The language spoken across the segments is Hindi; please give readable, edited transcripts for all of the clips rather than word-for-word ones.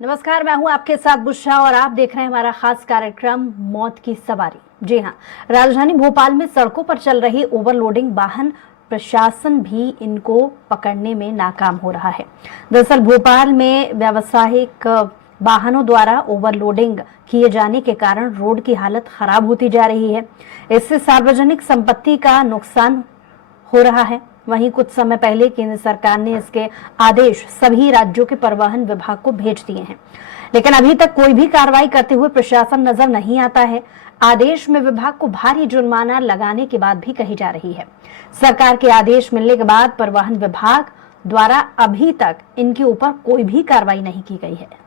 नमस्कार, मैं हूं आपके साथ बुशरा और आप देख रहे हैं हमारा खास कार्यक्रम मौत की सवारी। जी हां, राजधानी भोपाल में सड़कों पर चल रही ओवरलोडिंग वाहन प्रशासन भी इनको पकड़ने में नाकाम हो रहा है। दरअसल भोपाल में व्यावसायिक वाहनों द्वारा ओवरलोडिंग किए जाने के कारण रोड की हालत खराब होती जा रही है। इससे सार्वजनिक संपत्ति का नुकसान हो रहा है। वहीं कुछ समय पहले केंद्र सरकार ने इसके आदेश सभी राज्यों के परिवहन विभाग को भेज दिए हैं, लेकिन अभी तक कोई भी कार्रवाई करते हुए प्रशासन नजर नहीं आता है। आदेश में विभाग को भारी जुर्माना लगाने की बात भी कही जा रही है। सरकार के आदेश मिलने के बाद परिवहन विभाग द्वारा अभी तक इनके ऊपर कोई भी कार्रवाई नहीं की गई है।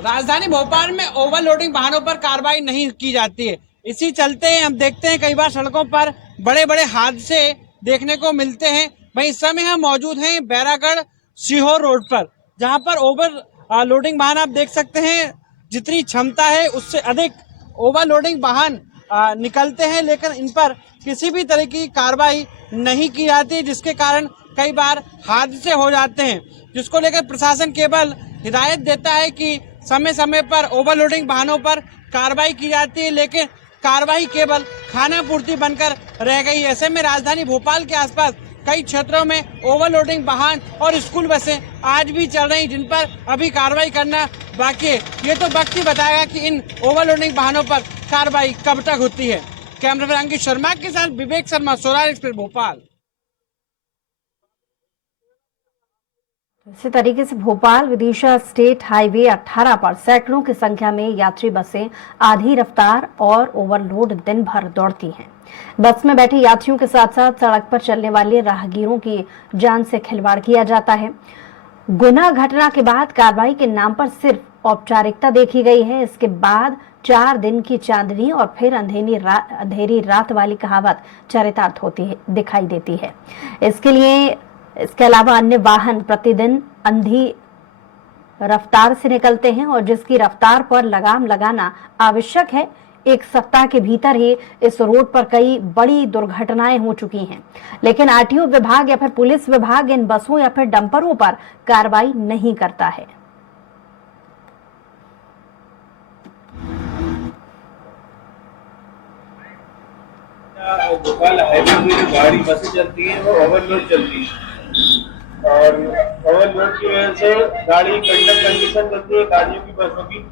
राजधानी भोपाल में ओवरलोडिंग वाहनों पर कार्रवाई नहीं की जाती है। इसी चलते हम देखते हैं कई बार सड़कों पर बड़े बड़े हादसे देखने को मिलते हैं। वहीं इस समय हम मौजूद हैं बैरागढ़ सीहोर रोड पर, जहां पर ओवरलोडिंग वाहन आप देख सकते हैं जितनी क्षमता है उससे अधिक ओवरलोडिंग वाहन निकलते हैं, लेकिन इन पर किसी भी तरह की कार्रवाई नहीं की जाती, जिसके कारण कई बार हादसे हो जाते हैं, जिसको लेकर प्रशासन केवल हिदायत देता है कि समय समय पर ओवरलोडिंग वाहनों पर कार्रवाई की जाती है, लेकिन कार्रवाई केवल खाना पूर्ति बनकर रह गई। ऐसे में राजधानी भोपाल के आसपास कई क्षेत्रों में ओवरलोडिंग वाहन और स्कूल बसें आज भी चल रही, जिन पर अभी कार्रवाई करना बाकी है। ये तो वक्त ही बताएगा कि इन ओवरलोडिंग वाहनों पर कार्रवाई कब तक होती है। कैमरामैन अंकित शर्मा के साथ विवेक शर्मा, सोरार एक्सप्रेस, भोपाल। इसी तरीके से भोपाल विदिशा स्टेट हाईवे 18 पर सैकड़ों की संख्या में यात्री बसें आधी रफ्तार और ओवरलोड दिन भर दौड़ती हैं। बस में बैठे यात्रियों के साथ साथ सड़क पर चलने वाले राहगीरों की जान से खिलवाड़ किया जाता है। गुना घटना के बाद कार्रवाई के नाम पर सिर्फ औपचारिकता देखी गई है। इसके बाद 4 दिन की चांदनी और फिर अंधेरी रात वाली कहावत चरितार्थ होती है, दिखाई देती है। इसके अलावा अन्य वाहन प्रतिदिन अंधी रफ्तार से निकलते हैं और जिसकी रफ्तार पर लगाम लगाना आवश्यक है। 1 सप्ताह के भीतर ही इस रोड पर कई बड़ी दुर्घटनाएं हो चुकी हैं, लेकिन आरटीओ विभाग या फिर पुलिस विभाग इन बसों या फिर डंपरों पर कार्रवाई नहीं करता है। भोपाल हाईवे में जो गाड़ी बसें चलती है वो ओवरलोड चलती है और ओवरलोड की वजह से गाड़ी कंडीशन चलती है गाड़ियों की, बसों की,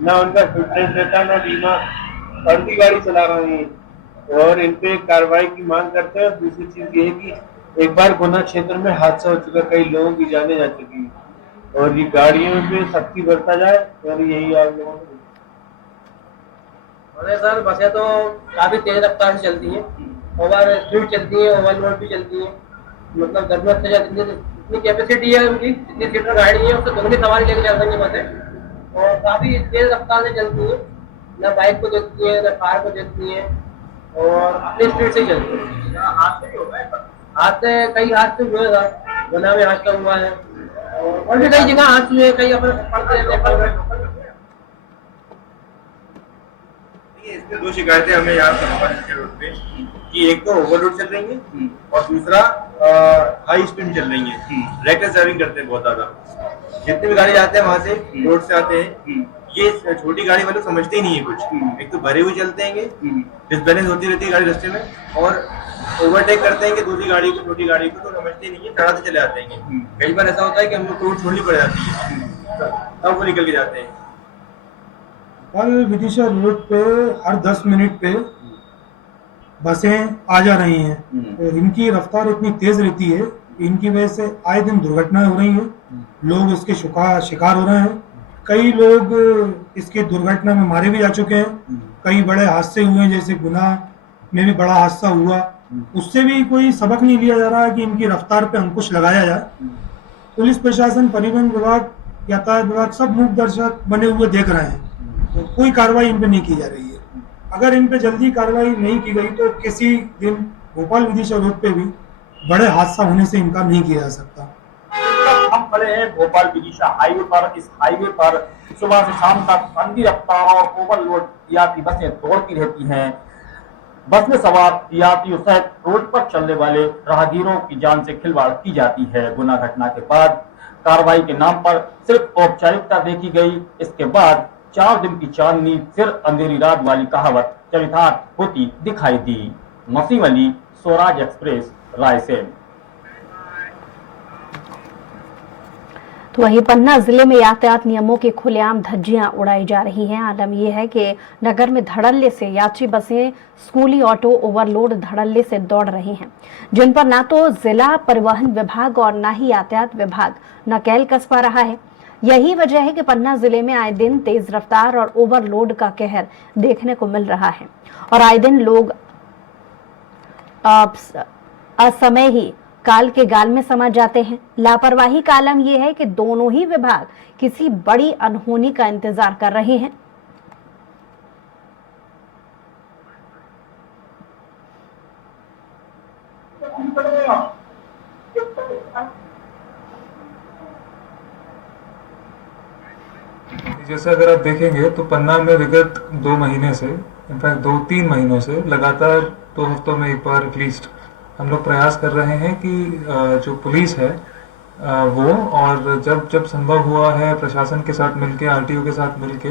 ना उनका फिटनेस रहता ना बीमा, फर्जी गाड़ी चला रहे हैं और इन पे कार्रवाई की मांग करते हैं। दूसरी चीज ये है कि एक बार गुना क्षेत्र में हादसा हो चुका, कई लोगों की जाने जा चुकी है और ये गाड़ियों पे सख्ती बरता जाए और यही आप लोगों को। अरे सर, बसें तो काफी तेज रफ्तार से चलती है, ओवर स्पीड चलती है, ओवरलोड भी चलती है। मतलब जरूरत से जितनी कैपेसिटी है उनकी, जितनी सीटर गाड़ी है उससे दोगुनी सवारी लेके चल रही है बसें और काफी तेज रफ्तार से चलती है। न बाइक को देखती है न कार को देखती है और अपनी स्पीड से चलती है। हादसे कई हादसे हुए सर, गुना में हादसा हुआ है और भी कई जगह हादसे हुए, कई अपन पढ़ते रहते। इसमें 2 शिकायतें हमें यहाँ पर रोड पे कि एक तो ओवरलोड चल रही है और दूसरा हाई स्पीड चल रही है, रेकलेस ड्राइविंग करते हैं बहुत ज्यादा। जितने भी गाड़ी आते हैं वहां से रोड से आते हैं, ये छोटी गाड़ी वाले समझते ही नहीं है कुछ। एक तो भरे हुए चलते हैं, डिसबैलेंस होती रहती है गाड़ी रास्ते में और ओवरटेक करते हैं कि दूसरी गाड़ी को, छोटी गाड़ी को, तो समझते नहीं है, चढ़ाते चले आते हैं। कई बार ऐसा होता है कि हम लोग रोड छोड़नी पड़ जाती है, तब वो निकल के जाते हैं। कल विदिशा रोड पे हर 10 मिनट पे बसें आ जा रही हैं और इनकी रफ्तार इतनी तेज रहती है कि इनकी वजह से आए दिन दुर्घटनाएं हो रही हैं, लोग इसके शिकार हो रहे हैं। कई लोग इसकी दुर्घटना में मारे भी जा चुके हैं। कई बड़े हादसे हुए हैं, जैसे गुना में भी बड़ा हादसा हुआ, उससे भी कोई सबक नहीं लिया जा रहा है कि इनकी रफ्तार पे अंकुश लगाया जाए। पुलिस प्रशासन, परिवहन विभाग, यातायात विभाग सब मूक दर्शक बने हुए देख रहे हैं, तो कोई कार्रवाई इन पे नहीं की जा रही है। अगर इन पे जल्दी कार्रवाई नहीं की गई तो किसी दिन भोपाल विदिशा रोड पे भी बड़े हादसा होने से इनकार नहीं किया जा सकता। हम खड़े हैं भोपाल विदिशा हाईवे पर। इस हाईवे पर सुबह से शाम तक अंधी रफ्तार और ओवरलोड यात्री बसें दौड़ती रहती हैं। बस में सवार यात्रियों सहित रोड पर चलने वाले राहगीरों की जान से खिलवाड़ की जाती है। गुना घटना के बाद कार्रवाई के नाम पर सिर्फ औपचारिकता देखी गई। इसके बाद 4 दिन की चांदनी फिर अंधेरी रात वाली कहावत चरितार्थ होती दिखाई दी। नसीम अली, स्वराज एक्सप्रेस, रायसेन। तो वहीं पन्ना जिले में यातायात नियमों की खुलेआम धज्जियां उड़ाई जा रही हैं। आलम यह है कि नगर में धड़ल्ले से यात्री बसें, स्कूली ऑटो ओवरलोड धड़ल्ले से दौड़ रही हैं, जिन पर ना तो जिला परिवहन विभाग और ना ही यातायात विभाग नकेल कस पा रहा है। यही वजह है कि पन्ना जिले में आए दिन तेज रफ्तार और ओवरलोड का कहर देखने को मिल रहा है और आए दिन लोग असमय ही काल के गाल में समा जाते हैं। लापरवाही का आलम यह है कि दोनों ही विभाग किसी बड़ी अनहोनी का इंतजार कर रहे हैं। जैसे अगर आप देखेंगे तो पन्ना में विगत 2 महीने से, इनफैक्ट 2-3 महीनों से लगातार 2 हफ्तों में एक बार एटलीस्ट हम लोग प्रयास कर रहे हैं कि जो पुलिस है वो, और जब संभव हुआ है प्रशासन के साथ मिलके, आरटीओ के साथ मिलके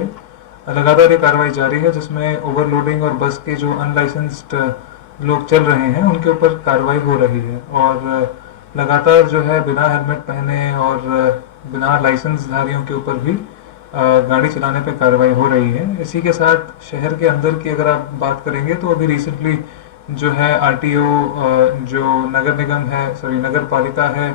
लगातार ये कार्रवाई जारी है, जिसमें ओवरलोडिंग और बस के जो अनलाइसेंस्ड लोग चल रहे हैं उनके ऊपर कार्रवाई हो रही है। और लगातार जो है बिना हेलमेट पहने और बिना लाइसेंस धारियों के ऊपर भी गाड़ी चलाने पे कार्रवाई हो रही है। इसी के साथ शहर के अंदर की अगर आप बात करेंगे तो अभी रिसेंटली जो है आरटीओ, जो नगर निगम है, नगर पालिका है,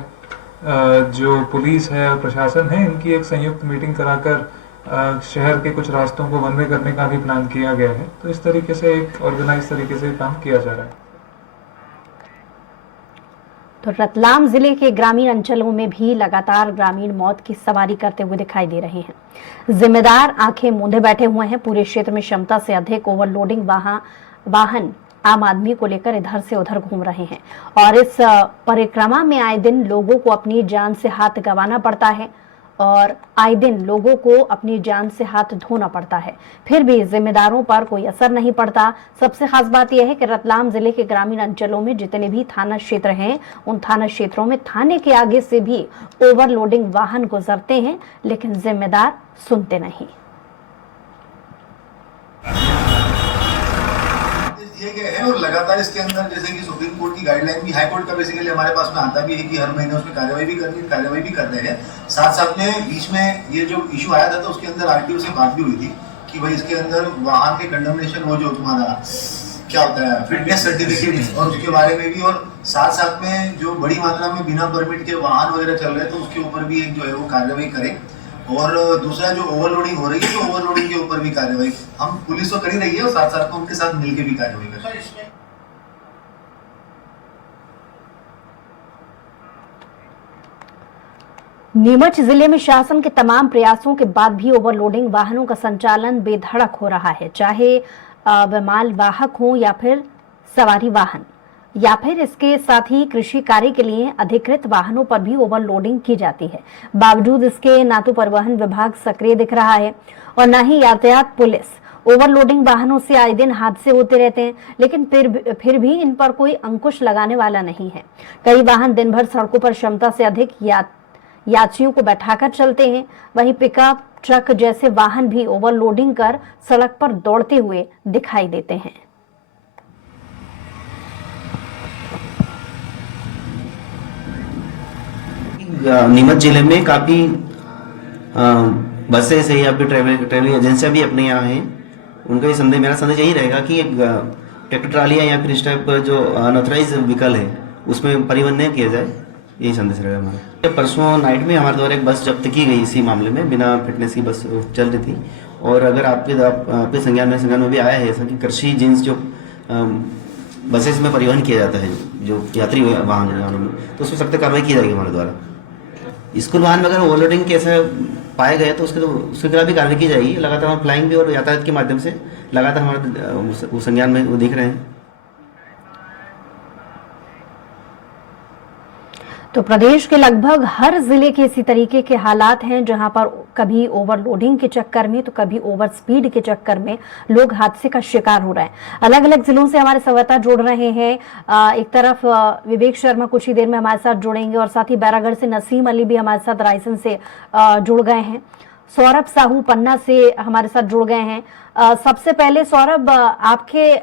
जो पुलिस है और प्रशासन है, इनकी एक संयुक्त मीटिंग कराकर शहर के कुछ रास्तों को वन वे करने का भी प्लान किया गया है। तो इस तरीके से एक ऑर्गेनाइज तरीके से काम किया जा रहा है। तो रतलाम जिले के ग्रामीण अंचलों में भी लगातार ग्रामीण मौत की सवारी करते हुए दिखाई दे रहे हैं। जिम्मेदार आंखें मूंदे बैठे हुए हैं। पूरे क्षेत्र में क्षमता से अधिक ओवरलोडिंग वाहन आम आदमी को लेकर इधर से उधर घूम रहे हैं और इस परिक्रमा में आए दिन लोगों को अपनी जान से हाथ गंवाना पड़ता है और आए दिन लोगों को अपनी जान से हाथ धोना पड़ता है, फिर भी जिम्मेदारों पर कोई असर नहीं पड़ता। सबसे खास बात यह है कि रतलाम जिले के ग्रामीण अंचलों में जितने भी थाना क्षेत्र हैं, उन थाना क्षेत्रों में थाने के आगे से भी ओवरलोडिंग वाहन गुजरते हैं, लेकिन जिम्मेदार सुनते नहीं। दिए गए हैं और लगातार इसके अंदर जैसे कि सुप्रीम कोर्ट की गाइडलाइन भी, हाई कोर्ट का बेसिकली हमारे पास में आता भी है कि हर महीने उसमें कार्रवाई भी कर रहे हैं। साथ साथ में बीच में ये जो इशू आया था तो उसके अंदर आरटीओ से बात भी हुई थी कि भाई इसके अंदर वाहन के कंडमनेशन, वो जो तुम्हारा क्या होता है फिटनेस सर्टिफिकेट, और उसके बारे में भी, और साथ साथ में जो बड़ी मात्रा में बिना परमिट के वाहन वगैरह चल रहे हैं तो उसके ऊपर भी एक जो है वो कार्रवाई करें। और दूसरा जो ओवरलोडिंग हो रही है तो ओवरलोडिंग के ऊपर भी कार्रवाई हम पुलिस तो कर ही रही है और साथ साथ में उनके साथ मिलकर भी कार्रवाई कर रही है। नीमच जिले में शासन के तमाम प्रयासों के बाद भी ओवरलोडिंग वाहनों का संचालन बेधड़क हो रहा है, चाहे वे माल वाहक हो या फिर सवारी वाहन, या फिर इसके साथ ही कृषि कार्य के लिए अधिकृत वाहनों पर भी ओवरलोडिंग की जाती है। बावजूद इसके ना तो परिवहन विभाग सक्रिय दिख रहा है और ना ही यातायात पुलिस। ओवरलोडिंग वाहनों से आए दिन हादसे होते रहते हैं, लेकिन फिर भी इन पर कोई अंकुश लगाने वाला नहीं है। कई वाहन दिन भर सड़कों पर क्षमता से अधिक यात्रियों को बैठाकर चलते हैं। वहीं पिकअप, ट्रक जैसे वाहन भी ओवरलोडिंग कर सड़क पर दौड़ते हुए दिखाई देते हैं। नीमच जिले में काफ़ी बसेस है या फिर ट्रैवलिंग एजेंसियां भी अपने यहाँ हैं। उनका ये संदेश, मेरा संदेश यही रहेगा कि ट्रैक्टर ट्रालियाँ या फिर इस टाइप जो अनऑथराइज व्हीकल है उसमें परिवहन नहीं किया जाए, यही संदेश रहेगा हमारा। परसों नाइट में हमारे द्वारा एक बस जब्त की गई इसी मामले में, बिना फिटनेस की बस चल रही थी। और अगर आपके संज्ञान में भी आया है ऐसा कि कृषि जींस जो बसेस में परिवहन किया जाता है, जो यात्री वाहन में, तो उसमें सख्त कार्रवाई की जाएगी हमारे द्वारा। स्कूल वाहन में अगर ओवरलोडिंग कैसे पाए गए तो उसके खिलाफ भी कार्रवाई की जाएगी। लगातार हम फ्लाइंग भी और यातायात के माध्यम से लगातार हमारे संज्ञान में वो देख रहे हैं। तो प्रदेश के लगभग हर जिले के इसी तरीके के हालात हैं, जहां पर कभी ओवरलोडिंग के चक्कर में तो कभी ओवर स्पीड के चक्कर में लोग हादसे का शिकार हो रहे हैं। अलग अलग जिलों से हमारे संवाददाता जुड़ रहे हैं। एक तरफ विवेक शर्मा कुछ ही देर में हमारे साथ जुड़ेंगे और साथ ही बैरागढ़ से नसीम अली भी हमारे साथ रायसेन से जुड़ गए हैं। सौरभ साहू पन्ना से हमारे साथ जुड़ गए हैं। सबसे पहले सौरभ, आपके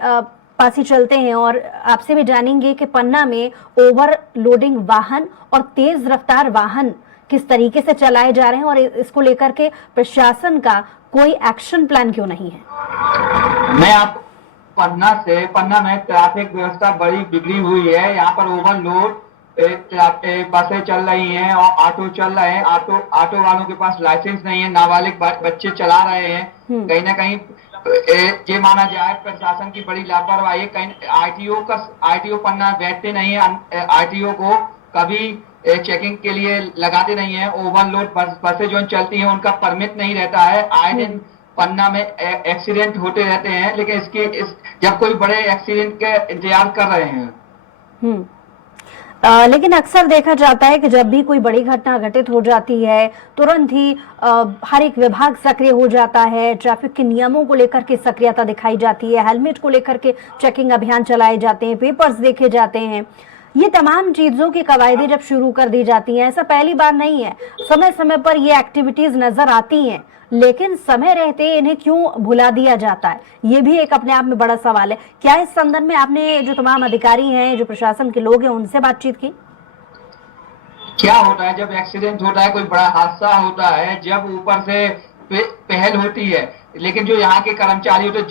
पास ही चलते हैं और आपसे भी जानेंगे कि पन्ना में ओवरलोडिंग वाहन और तेज रफ्तार वाहन किस तरीके से चलाए जा रहे हैं और इसको लेकर के प्रशासन का कोई एक्शन प्लान क्यों नहीं है। मैं आप पन्ना में ट्रैफिक व्यवस्था बड़ी बिगड़ी हुई है। यहाँ पर ओवरलोड बसें चल रही हैं और ऑटो चल रहे हैं। ऑटो वालों के पास लाइसेंस नहीं है, नाबालिग बच्चे चला रहे हैं। कहीं ना कहीं ये माना जाए प्रशासन की बड़ी लापरवाही। कहीं आरटीओ पन्ना बैठते नहीं है, आरटीओ को कभी चेकिंग के लिए लगाते नहीं है। ओवरलोड बसें जो चलती हैं उनका परमिट नहीं रहता है। आए दिन पन्ना में एक्सीडेंट होते रहते हैं, लेकिन जब कोई बड़े एक्सीडेंट के इंतजार कर रहे हैं। लेकिन अक्सर देखा जाता है कि जब भी कोई बड़ी घटना घटित हो जाती है तुरंत ही हर एक विभाग सक्रिय हो जाता है। ट्रैफिक के नियमों को लेकर के सक्रियता दिखाई जाती है, हेलमेट को लेकर के चेकिंग अभियान चलाए जाते हैं, पेपर्स देखे जाते हैं। ये तमाम चीजों की कवायदे जब शुरू कर दी जाती हैं, ऐसा पहली बार नहीं है, समय समय पर ये एक्टिविटीज नजर आती हैं, लेकिन समय रहते इन्हें क्यों भुला दिया जाता है, ये भी एक अपने आप में बड़ा सवाल है। क्या इस संदर्भ में आपने जो तमाम अधिकारी हैं, जो प्रशासन के लोग हैं, उनसे बातचीत की? क्या होता है जब एक्सीडेंट होता है, कोई बड़ा हादसा होता है, जब ऊपर से पहल होती है, लेकिन जो यहाँ के कर्मचारी होते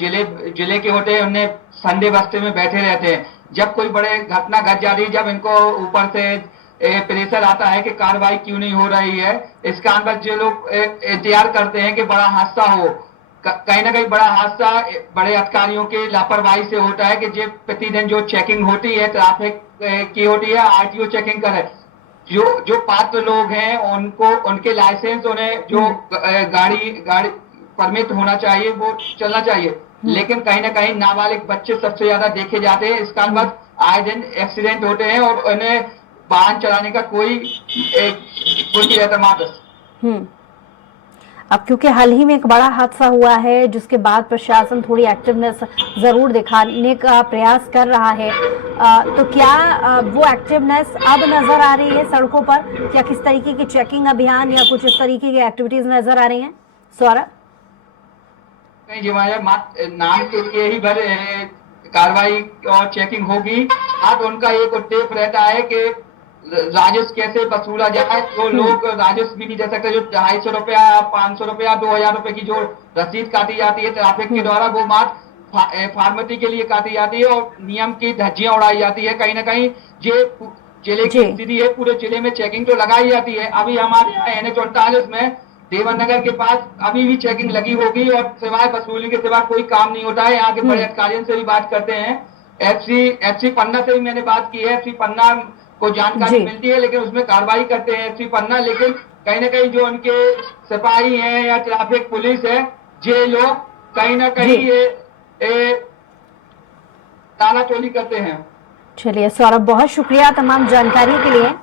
जिले के होते हैं, उन्हें संडे बस्ते में बैठे रहते हैं। जब कोई बड़े घटना घट जाती है, जब इनको ऊपर से प्रेशर आता है कि कार्रवाई क्यों नहीं हो रही है, इस कारण पर जो लोग इंतजार करते हैं कि बड़ा हादसा हो। कहीं ना कहीं बड़ा हादसा बड़े अधिकारियों की लापरवाही से होता है कि जो प्रतिदिन जो चेकिंग होती है ट्रैफिक की होती है, आरटीओ चेकिंग करे, जो पात्र लोग हैं उनको उनके लाइसेंस, उन्हें जो गाड़ी परमिट होना चाहिए वो चलना चाहिए। लेकिन कहीं ना कहीं नाबालिग बच्चे सबसे ज्यादा देखे जाते हैं। इस कारण पर आए दिन एक्सीडेंट होते हैं और उन्हें वाहन चलाने का कोई एतमाद। अब क्योंकि हाल ही में एक बड़ा हादसा हुआ है जिसके बाद प्रशासन थोड़ी एक्टिवनेस जरूर दिखाने का प्रयास कर रहा है, तो क्या वो एक्टिवनेस अब नजर आ रही है सड़कों पर? क्या किस तरीके की चेकिंग अभियान या कुछ इस तरीके की एक्टिविटीज नजर आ रही हैं सौरभ? नाम के लिए ही भर कार्रवाई और चेकिंग होगी। अब उनका एक उद्देश्य रहता है कि राजस्व कैसे वसूला जाए, तो लोग राजस्व भी नहीं दे सकते। जो 250 रुपया, 500 रुपया, 2000 रुपए की जो रसीद काटी जाती है ट्रैफिक के द्वारा, वो मात्र फॉर्मेलिटी के लिए काटी जाती है और नियम की धज्जियां उड़ाई जाती है। कहीं ना कहीं जिले की स्थिति है, पूरे जिले में चेकिंग तो लगाई जाती है। अभी हमारे NH48 में देवनगर के पास अभी भी चेकिंग लगी होगी और सिवाय वसूली के सिवा कोई काम नहीं होता है। यहाँ के बड़े अधिकारियों से भी बात करते हैं, FC पन्ना से भी मैंने बात की है। FC पन्ना को जानकारी मिलती है, लेकिन उसमें कार्रवाई करते हैं FC पन्ना, लेकिन कहीं ना कहीं जो उनके सिपाही हैं या ट्रैफिक पुलिस है, ये लोग कहीं ना कहीं ये तानातोली करते हैं। चलिए सौरभ, बहुत शुक्रिया तमाम जानकारी के लिए।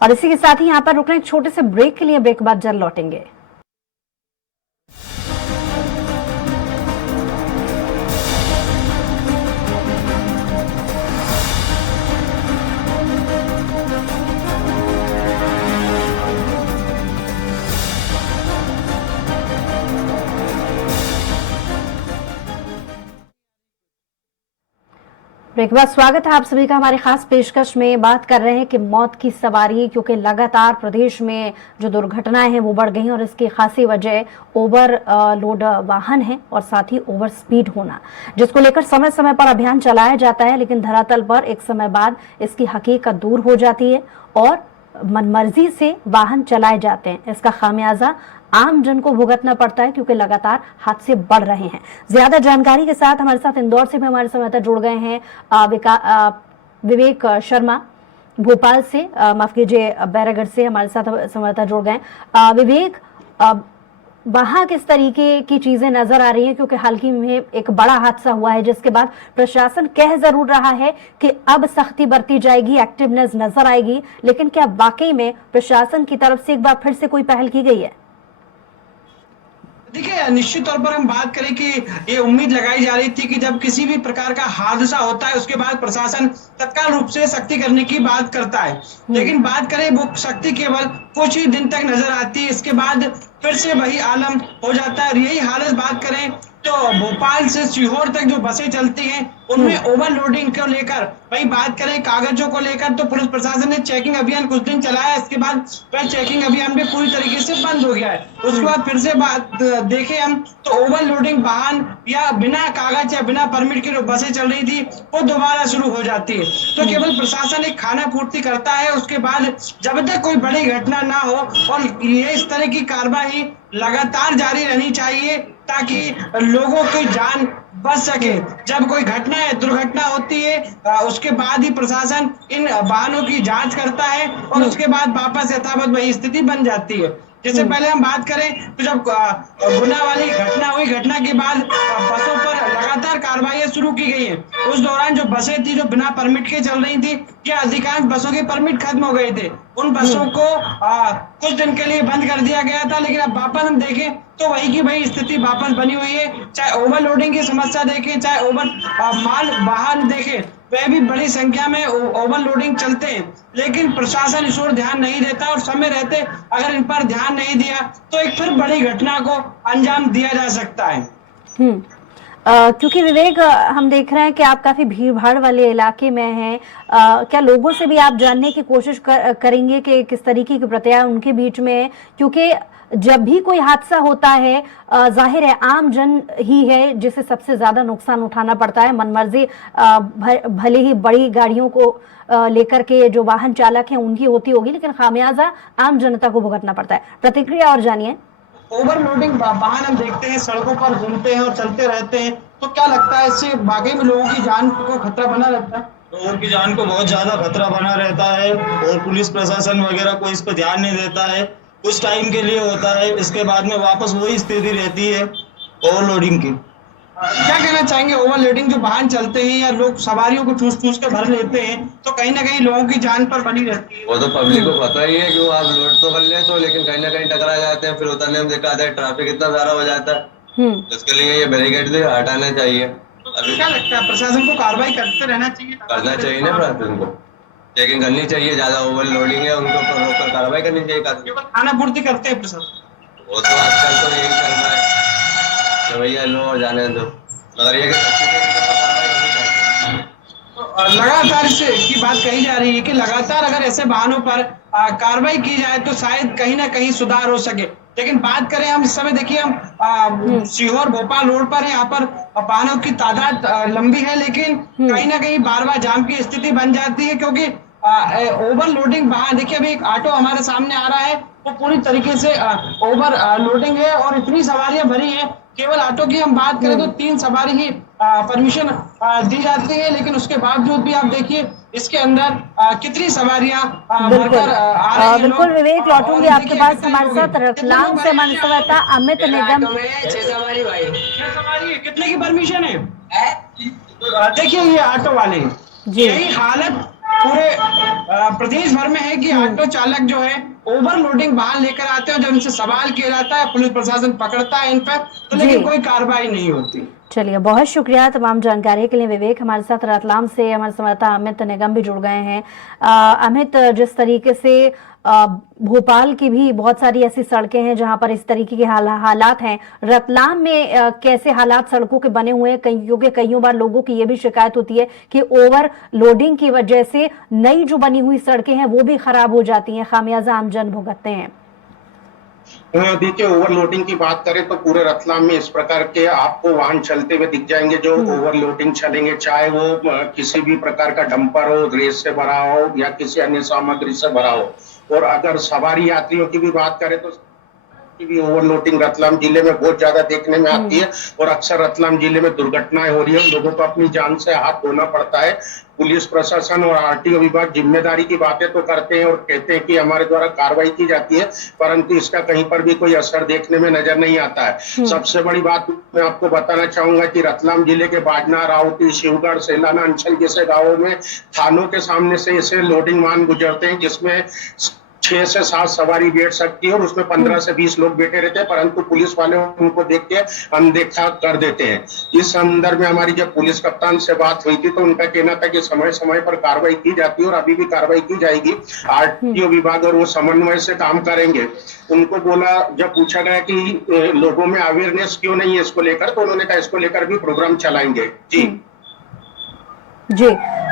और इसी के साथ ही यहाँ पर रुकना एक छोटे से ब्रेक के लिए, ब्रेक के बाद जल्द लौटेंगे। ब्रेक के बाद स्वागत है आप सभी का हमारे खास पेशकश में। बात कर रहे हैं कि मौत की सवारी, क्योंकि लगातार प्रदेश में जो दुर्घटनाएं हैं वो बढ़ गई हैं और इसकी खासी वजह ओवरलोड वाहन है और साथ ही ओवर स्पीड होना, जिसको लेकर समय समय पर अभियान चलाया जाता है, लेकिन धरातल पर एक समय बाद इसकी हकीकत दूर हो जाती है और मनमर्जी से वाहन चलाए जाते हैं। इसका खामियाजा आम जन को भुगतना पड़ता है क्योंकि लगातार हादसे बढ़ रहे हैं। ज्यादा जानकारी के साथ हमारे साथ इंदौर से भी हमारे संवाददाता जुड़ गए हैं विवेक शर्मा, भोपाल से माफ कीजिए बैरागढ़ से हमारे साथ संवाददाता जुड़ गए। विवेक, वहां किस तरीके की चीजें नजर आ रही हैं, क्योंकि हाल ही में एक बड़ा हादसा हुआ है जिसके बाद प्रशासन कह जरूर रहा है कि अब सख्ती बरती जाएगी, एक्टिवनेस नजर आएगी, लेकिन क्या वाकई में प्रशासन की तरफ से एक बार फिर से कोई पहल की गई है? देखिए, निश्चित तौर पर हम बात करें कि ये उम्मीद लगाई जा रही थी कि जब किसी भी प्रकार का हादसा होता है उसके बाद प्रशासन तत्काल रूप से सख्ती करने की बात करता है, लेकिन बात करें वो सख्ती केवल कुछ ही दिन तक नजर आती है, इसके बाद फिर से वही आलम हो जाता है। और यही हालत बात करें तो भोपाल से सीहोर तक जो बसें चलती हैं उनमें ओवरलोडिंग को लेकर, वही बात करें कागजों को लेकर, तो पुलिस प्रशासन ने चेकिंग अभियान कुछ दिन चलाया, इसके बाद वह चेकिंग अभियान भी पूरी तरीके से बंद हो गया है। उसके बाद फिर से बात देखें हम तो ओवरलोडिंग वाहन या बिना कागज या बिना परमिट की जो बसें चल रही थी वो दोबारा शुरू हो जाती है। तो केवल प्रशासन एक खाना पूर्ति करता है, उसके बाद जब तक कोई बड़ी घटना ना हो, और ये इस तरह की कार्रवाई लगातार जारी रहनी चाहिए ताकि लोगों की जान बच सके। जब कोई घटना या दुर्घटना होती है उसके बाद ही प्रशासन इन वाहनों की जांच करता है और उसके बाद वापस यथावत वही स्थिति बन जाती है। जैसे पहले हम बात करें तो जब गुना वाली घटना हुई, घटना के बाद बसों पर लगातार कार्रवाई शुरू की गई है। उस दौरान जो बसें थी जो बिना परमिट के चल रही थी या अधिकांश बसों के परमिट खत्म हो गए थे, उन बसों को कुछ दिन के लिए बंद कर दिया गया था, लेकिन अब वापस हम देखें तो वही की वही स्थिति वापस बनी हुई है। चाहे ओवरलोडिंग की समस्या देखें, चाहे ओवर माल वाहन देखें, वह भी बड़ी संख्या में ओवरलोडिंग चलते हैं, लेकिन प्रशासन इस ओर ध्यान नहीं देता और समय रहते अगर इन पर ध्यान नहीं दिया तो एक फिर बड़ी घटना को अंजाम दिया जा सकता है। क्योंकि विवेक, हम देख रहे हैं कि आप काफी भीड़ भाड़ वाले इलाके में हैं, क्या लोगों से भी आप जानने की कोशिश करेंगे कि किस तरीके की प्रतिक्रिया उनके बीच में है? क्योंकि जब भी कोई हादसा होता है जाहिर है आम जन ही है जिसे सबसे ज्यादा नुकसान उठाना पड़ता है। मनमर्जी भले ही बड़ी गाड़ियों को लेकर के जो वाहन चालक हैं उनकी होती होगी, लेकिन खामियाजा आम जनता को भुगतना पड़ता है। प्रतिक्रिया और जानिए। ओवरलोडिंग वाहन हम देखते हैं सड़कों पर घूमते हैं और चलते रहते हैं, तो क्या लगता है इससे वाकई में लोगों की जान को खतरा बना रहता है? लोगों की जान को बहुत ज्यादा खतरा बना रहता है और पुलिस प्रशासन वगैरह को इस पर ध्यान नहीं देता है। कुछ टाइम के लिए होता है, इसके बाद में वापस वही स्थिति रहती है ओवरलोडिंग की। क्या कहना चाहेंगे, ओवरलोडिंग जो वाहन चलते हैं या लोग सवारियों को ठूस के भर लेते हैं तो कहीं ना कहीं लोगों की जान पर बनी रहती है? वो तो पब्लिक को पता ही है कि वो आप लोड तो कर ले तो, लेकिन कहीं ना कहीं टकरा जाते हैं, फिर उतरने में दिक्कत है, ट्रैफिक इतना सारा हो जाता है। इसके लिए ये बैरिकेड से हटाना चाहिए। अभी क्या लगता है प्रशासन को कार्रवाई करते रहना चाहिए? करना चाहिए ना, प्रशासन को चेकिंग करनी चाहिए, ज्यादा ओवरलोडिंग है उनको रोककर कार्रवाई करनी चाहिए। खाना पूर्ति करते हैं प्रशासन, वो तो आजकल तो यही चल रहा है तो भैया लो जाने दो, मगर ये लगातार इसकी बात कही जा रही है कि लगातार अगर ऐसे वाहनों पर कार्रवाई की जाए तो शायद कहीं ना कहीं सुधार हो सके। लेकिन बात करें हम इस समय, देखिए हम सीहोर भोपाल रोड पर, यहाँ पर वाहनों की तादाद लंबी है, लेकिन कहीं ना कहीं बार बार जाम की स्थिति बन जाती है क्योंकि ओवरलोडिंग वाहन, देखिए अभी एक ऑटो हमारे सामने आ रहा है वो पूरी तरीके से ओवरलोडिंग है और इतनी सवारियां भरी है। केवल ऑटो की हम बात करें तो 3 सवारी ही परमिशन दी जाती है, लेकिन उसके बावजूद भी आप देखिए इसके अंदर कितनी सवारियां भरकर आ रही हैं। बिल्कुल विवेक, लौटूंगी आपके पास। हमारे साथ रतलाम से हमारे साथ अमित निगम। 6 सवारी है, कितने की परमिशन है? देखिए ये ऑटो वाले, यही हालत पूरे प्रदेश भर में है कि ऑटो चालक जो है ओवरलोडिंग वाहन लेकर आते हैं, जब इनसे सवाल किया जाता है पुलिस प्रशासन पकड़ता है इन पर, तो लेकिन कोई कार्रवाई नहीं होती। चलिए, बहुत शुक्रिया तमाम जानकारी के लिए विवेक। हमारे साथ रतलाम से हमारे संवाददाता अमित निगम भी जुड़ गए हैं। अमित, जिस तरीके से भोपाल की भी बहुत सारी ऐसी सड़कें हैं जहां पर इस तरीके के हालात हैं, रतलाम में कैसे हालात सड़कों के बने हुए हैं? क्योंकि कईयों बार लोगों की ये भी शिकायत होती है कि ओवरलोडिंग की वजह से नई जो बनी हुई सड़कें हैं वो भी खराब हो जाती हैं, खामियाजा आम जन भुगतते हैं। देखिए, ओवरलोडिंग की बात करें तो पूरे रतलाम में इस प्रकार के आपको वाहन चलते हुए दिख जाएंगे जो ओवरलोडिंग चलेंगे, चाहे वो किसी भी प्रकार का डंपर हो, रेस से भरा हो या किसी अन्य सामग्री से भरा हो। और अगर सवारी यात्रियों की भी बात करें तो की भी ओवरलोडिंग रतलाम जिले में बहुत ज्यादा देखने में आती है और अक्सर रतलाम जिले में दुर्घटनाएं हो रही है। लोगों को अपनी जान से हाथ धोना पड़ता है। पुलिस प्रशासन और आरटीओ विभाग जिम्मेदारी की बातें तो करते हैं और कहते हैं कि हमारे द्वारा कार्रवाई की जाती है, परंतु इसका कहीं पर भी कोई असर देखने में नजर नहीं आता है। सबसे बड़ी बात मैं आपको बताना चाहूंगा कि रतलाम जिले के बाजना, रावटी, शिवगढ़, सेलाना अंचल जैसे गांवों में थानों के सामने से ऐसे लोडिंग वाहन गुजरते हैं जिसमें 6 से 7 सवारी बैठ सकती है और उसमें 15 से 20 लोग बैठे रहते हैं, परंतु पुलिस वाले उनको देख के अनदेखा कर देते हैं। इस संदर्भ में हमारी जब पुलिस कप्तान से बात हुई थी तो उनका कहना था कि समय समय पर कार्रवाई की जाती है और अभी भी कार्रवाई की जाएगी। आरटीओ विभाग और वो समन्वय से काम करेंगे। उनको बोला, जब पूछा गया कि लोगों में अवेयरनेस क्यों नहीं है इसको लेकर, तो उन्होंने कहा इसको लेकर भी प्रोग्राम चलाएंगे। जी,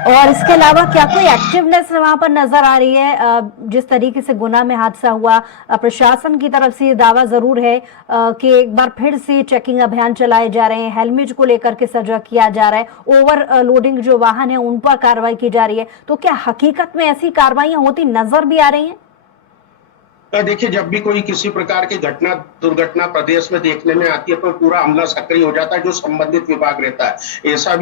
और इसके अलावा क्या कोई एक्टिवनेस वहां पर नजर आ रही है? जिस तरीके से गुना में हादसा हुआ, प्रशासन की तरफ से दावा जरूर है कि एक बार फिर से चेकिंग अभियान चलाए जा रहे हैं, हेलमेट को लेकर के सजग किया जा रहा है, ओवरलोडिंग जो वाहन है उन पर कार्रवाई की जा रही है, तो क्या हकीकत में ऐसी कार्रवाइयां होती नजर भी आ रही हैं? देखिए, जब भी कोई किसी प्रकार की घटना दुर्घटना प्रदेश में देखने में आती है तो पूरा अमला सक्रिय हो जाता है जो संबंधित विभाग रहता है। ऐसा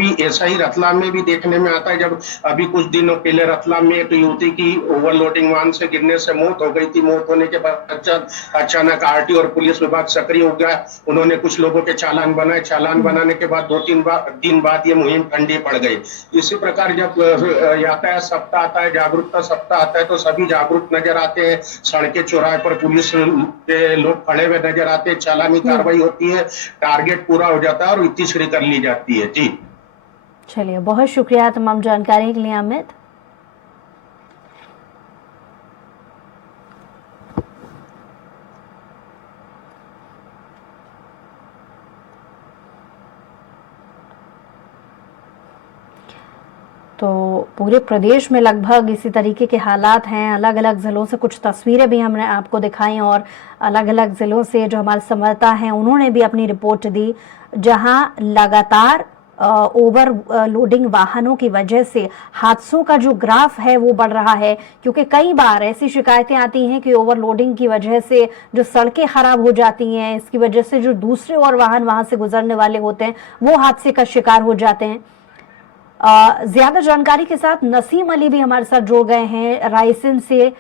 ही रतलाम में भी देखने में आता है। जब अभी कुछ दिनों पहले रतलाम में एक युवती की ओवरलोडिंग वाहन से गिरने से मौत हो गई थी। मौत होने के बाद अचानक आरटीओ और पुलिस विभाग सक्रिय हो गया। उन्होंने कुछ लोगों के चालान बनाए। चालान बनाने के बाद 2-3 दिन बाद ये मुहिम ठंडी पड़ गई। इसी प्रकार जब यातायात सप्ताह आता है, जागरूकता सप्ताह आता है, तो सभी जागरूक नजर आते हैं। सड़कें चौराहे पर पुलिस के लोग खड़े हुए नजर आते हैं, चालानी कार्रवाई होती है, टारगेट पूरा हो जाता है और इत्तीश्री कर ली जाती है। जी चलिए, बहुत शुक्रिया तमाम जानकारी के लिए अमित। तो पूरे प्रदेश में लगभग इसी तरीके के हालात हैं। अलग अलग ज़िलों से कुछ तस्वीरें भी हमने आपको दिखाई और अलग अलग ज़िलों से जो हमारे संवाददाता हैं उन्होंने भी अपनी रिपोर्ट दी, जहां लगातार ओवरलोडिंग वाहनों की वजह से हादसों का जो ग्राफ है वो बढ़ रहा है। क्योंकि कई बार ऐसी शिकायतें आती हैं कि ओवरलोडिंग की वजह से जो सड़कें खराब हो जाती हैं, इसकी वजह से जो दूसरे और वाहन वहां से गुजरने वाले होते हैं वो हादसे का शिकार हो जाते हैं। ज्यादा जानकारी के साथ नसीम अली भी हमारे साथ जुड़ गए हैं रायसेन से।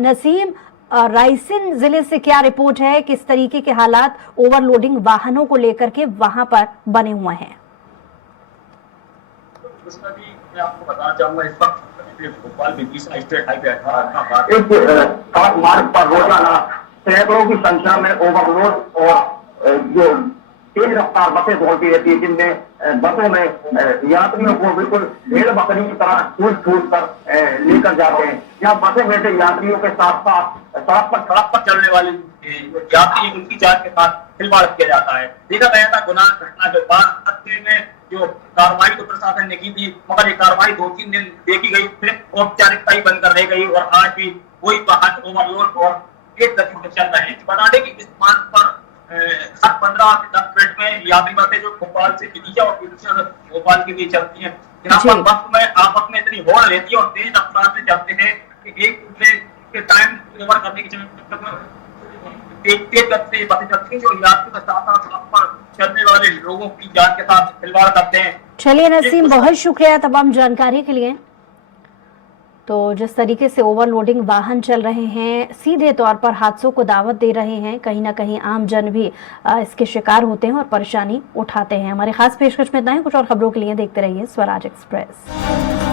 नसीम, रायसेन जिले से क्या रिपोर्ट है, किस तरीके के हालात ओवरलोडिंग वाहनों को लेकर के वहां पर बने हुए हैं? मैं आपको बताना चाहूंगा, इस वक्त भोपाल विदिशा स्टेट हाईवे 18 मार्ग पर रोजाना सैकड़ों की संख्या में ओवरलोड और जो तेज रफ्तार बसें दौड़ती रहती है, जिनमें बसों में यात्रियों को बिल्कुल भेड़ बकरी की तरह छूट कर लेकर जाते हैं। यहाँ बसें बैठे यात्रियों के साथ सड़क पर चलने वाले यात्री उनकी जान के साथ खिलवाड़ किया जाता है। देखा गया था गुना घटना के बाद में जो कार्रवाई तो प्रशासन ने की थी, मगर ये कार्रवाई 2-3 दिन देखी गई, फिर औपचारिकता ही बनकर रह गई और आज भी वही वाहन ओवरलोड और तेज गति से चल रहे हैं। बता दें कि इस मार्ग पर 15 से 10 मिनट में यात्री बसें जो भोपाल से विदिशा और विदिशा से भोपाल के लिए चलती हैं, यहाँ पर वक्त में आपस में इतनी होड़ रहती है और तेज रफ्तार से चलते हैं कि एक दूसरे के टाइम ओवर करने की तेज गति से बसें चलती हैं जो यात्रियों के साथ साथ पर चलने वाले लोगों की जान के साथ खिलवाड़ करते हैं। चलिए नसीम, बहुत शुक्रिया तमाम जानकारी के लिए। तो जिस तरीके से ओवरलोडिंग वाहन चल रहे हैं सीधे तौर पर हादसों को दावत दे रहे हैं, कहीं ना कहीं आम जन भी इसके शिकार होते हैं और परेशानी उठाते हैं। हमारे खास पेशकश में इतना ही। कुछ और खबरों के लिए देखते रहिए स्वराज एक्सप्रेस।